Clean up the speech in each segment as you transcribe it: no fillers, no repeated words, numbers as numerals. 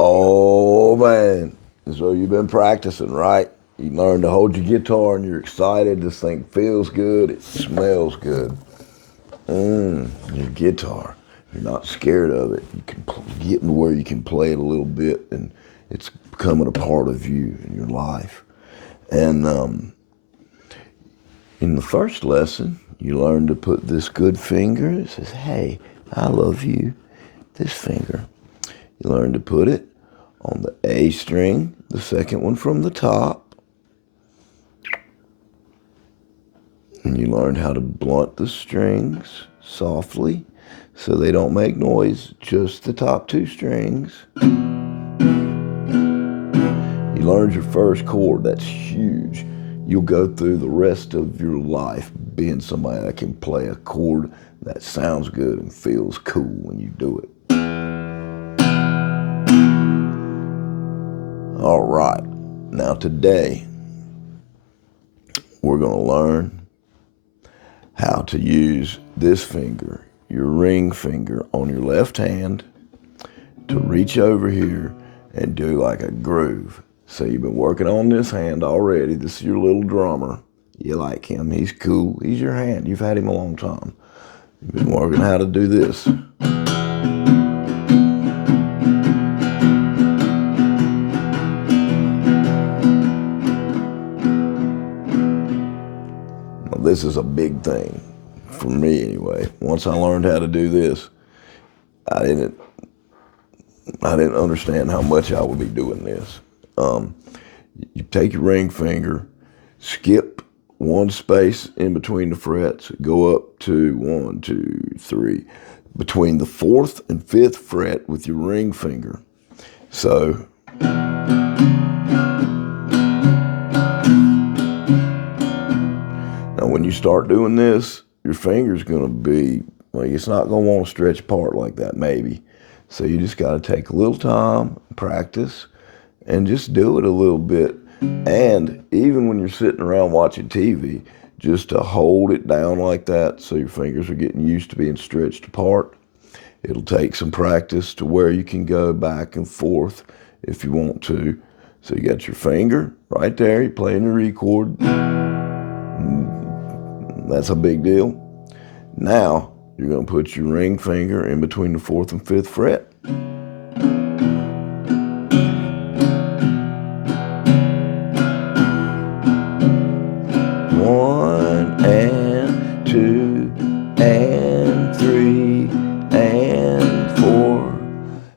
Oh man. So you've been practicing, right? You learned to hold your guitar and you're excited. This thing feels good. It smells good. Your guitar. You're not scared of it. You can get to where you can play it a little bit and it's becoming a part of you and your life. And in the first lesson, you learned to put this good finger. It says, hey, I love you. This finger. You learn to put it on the A string, the second one from the top. And you learn how to blunt the strings softly so they don't make noise, just the top two strings. You learned your first chord. That's huge. You'll go through the rest of your life being somebody that can play a chord that sounds good and feels cool when you do it. All right, now today we're going to learn how to use this finger, your ring finger on your left hand, to reach over here and do like a groove. So you've been working on this hand already. This is your little drummer. You like him. He's cool. He's your hand. You've had him a long time. You've been working how to do this. Now, this is a big thing for me anyway. Once I learned how to do this, I didn't understand how much I would be doing this. You take your ring finger, skip one space in between the frets, go up to 1, 2, 3, between the 4th and 5th fret with your ring finger. So now when you start doing this, your finger's gonna be, like, it's not gonna want to stretch apart like that maybe. So you just gotta take a little time, practice, and just do it a little bit. And even when you're sitting around watching TV, just to hold it down like that so your fingers are getting used to being stretched apart. It'll take some practice to where you can go back and forth if you want to. So you got your finger right there, you're playing your E chord. That's a big deal. Now, you're gonna put your ring finger in between the 4th and 5th fret. 1 and 2 and 3 and 4.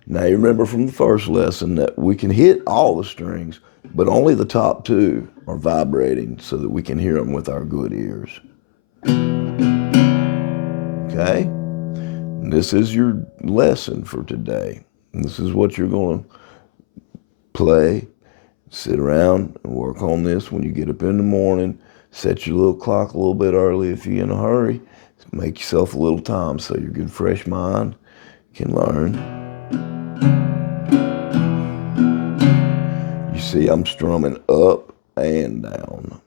Now you remember from the first lesson that we can hit all the strings, but only the top two are vibrating so that we can hear them with our good ears. Okay? And this is your lesson for today. And this is what you're going to play. Sit around and work on this when you get up in the morning. Set your little clock a little bit early if you're in a hurry. Make yourself a little time so your good fresh mind can learn. You see, I'm strumming up and down.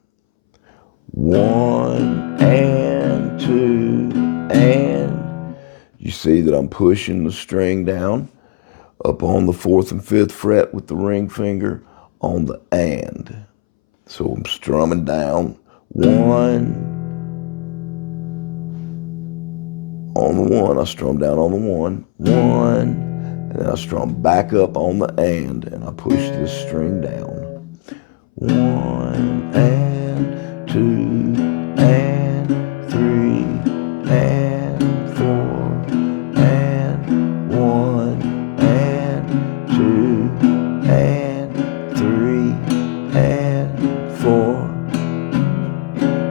1 and 2 and. You see that I'm pushing the string down up on the 4th and 5th fret with the ring finger on the and. So I'm strumming down 1 on the 1. I strum down on the 1, and then I strum back up on the and I push this string down. 1 and 2 and 3 and 4 and 1 and 2 and 3 and 4.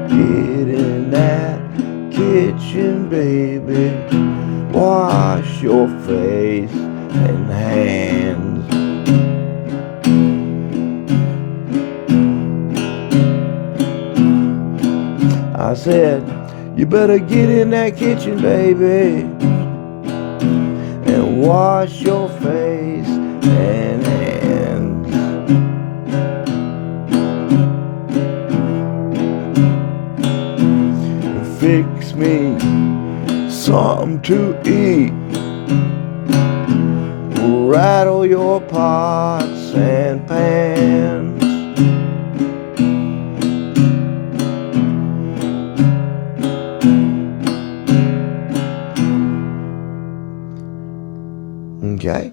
Get in that kitchen, baby. Wash your face and hands. I said, you better get in that kitchen, baby, and wash your face and hands. Fix me something to eat rattle your pots and pans. Okay,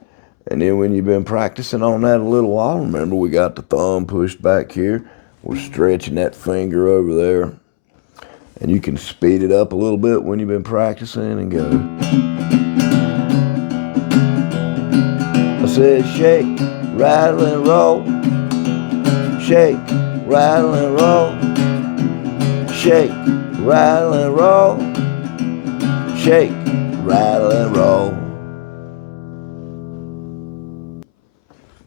and then when you've been practicing on that a little while, remember we got the thumb pushed back here. We're stretching that finger over there. And you can speed it up a little bit when you've been practicing and go. I said shake, rattle and roll. Shake, rattle and roll. Shake, rattle and roll. Shake, rattle and roll.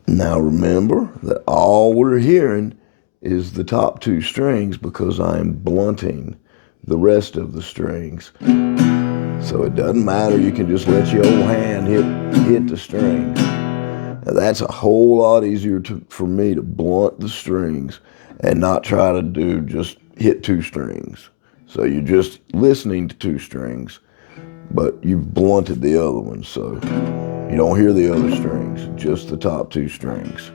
Now remember that all we're hearing is the top two strings because I'm blunting the rest of the strings. So it doesn't matter, you can just let your old hand hit the strings. Now that's a whole lot easier for me to blunt the strings and not try to just hit two strings. So you're just listening to two strings, but you've blunted the other ones, so you don't hear the other strings, just the top two strings.